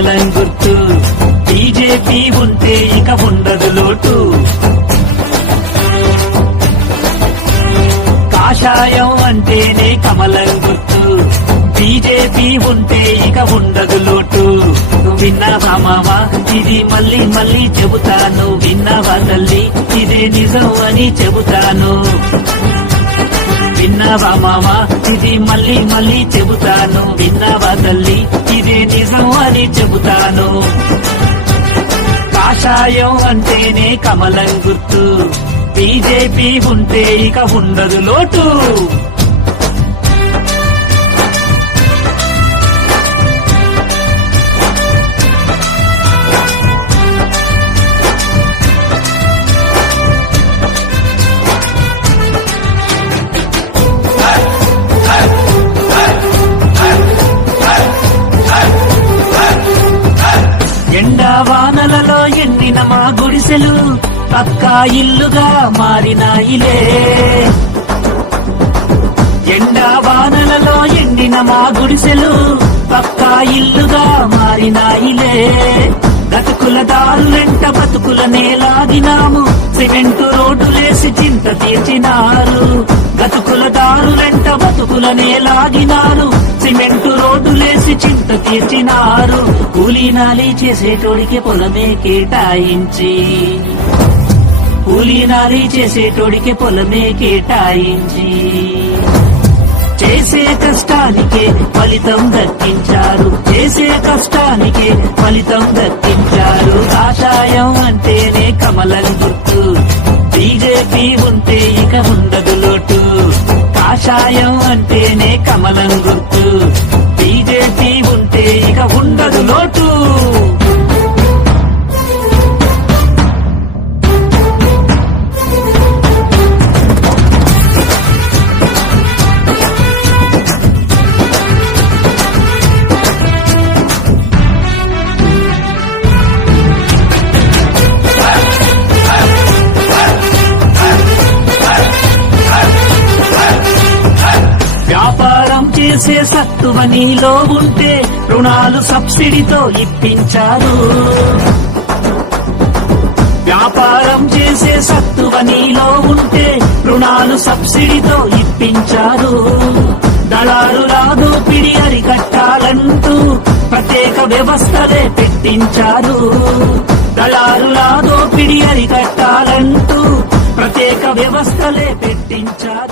కమలం గుర్తు. బీజేపీ ఉంటే ఇక ఉండదు లోటు. కాషాయం అంటేనే కమలం గుర్తు. బీజేపీ ఉంటే ఇక ఉండదు లోటు. నువ్వు విన్నావా మావా, ఇది మళ్ళీ మళ్ళీ చెబుతాను. విన్నావా తల్లి, ఇదే నిజం అని చెబుతాను. విన్నావా మావా, ఇది మళ్ళీ మళ్ళీ చెబుతాను. విన్నావా తల్లి, ఇదే నిజం అని చెబుతాను. కాషాయం అంటేనే కమలం గుర్తు. బీజేపీ ఉంటే ఇక ఉండదు లోటు. ఎండా వానలలో ఎండిన మా గుడిసెలు పక్కా ఇల్లుగా మారినాయిలే. ఎండా వానలలో ఎండిన మా గుడిసెలు పక్కా ఇల్లుగా మారినాయిలే. బతుకుల దారులెంట బతుకులనే లాగినాము. సిమెంటు రోడ్డులేసి చింత తీర్చినారు. బతుకుల దారులెంట బతుకులనే లాగినారు. సిమెంటు రోడ్డులేసి చింత తీర్చినారు. కూలీనాలి చేసేటోడికి పొలమే కేటాయించి, కూలీనాలి చేసేటోడికి పొలమే కేటాయించి చేసే కష్టానికే ఫలితం దక్కించారు. చేసే కష్టానికే ఫలితం దక్కించారు. కాషాయం అంటేనే కమలం గుర్తు. బీజేపీ ఉంటే ఇక ఉండదు లోటు. కాషాయం అంటేనే కమలం గుర్తు. బీజేపీ ఉంటే ఇక ఉండదు లోటు. వ్యాపారం చేసే సత్తువ నీలో ఉంటే రుణాలు సబ్సిడీతో ఇప్పించారు. వ్యాపారం చేసే సత్తువ నీలో ఉంటే రుణాలు సబ్సిడీతో ఇప్పించారు. దళారుల దోపిడీ అరికట్టాలంటూ ప్రత్యేక వ్యవస్థలే పెట్టించారు. దళారుల దోపిడీ అరికట్టాలంటూ ప్రత్యేక వ్యవస్థలే పెట్టించారు.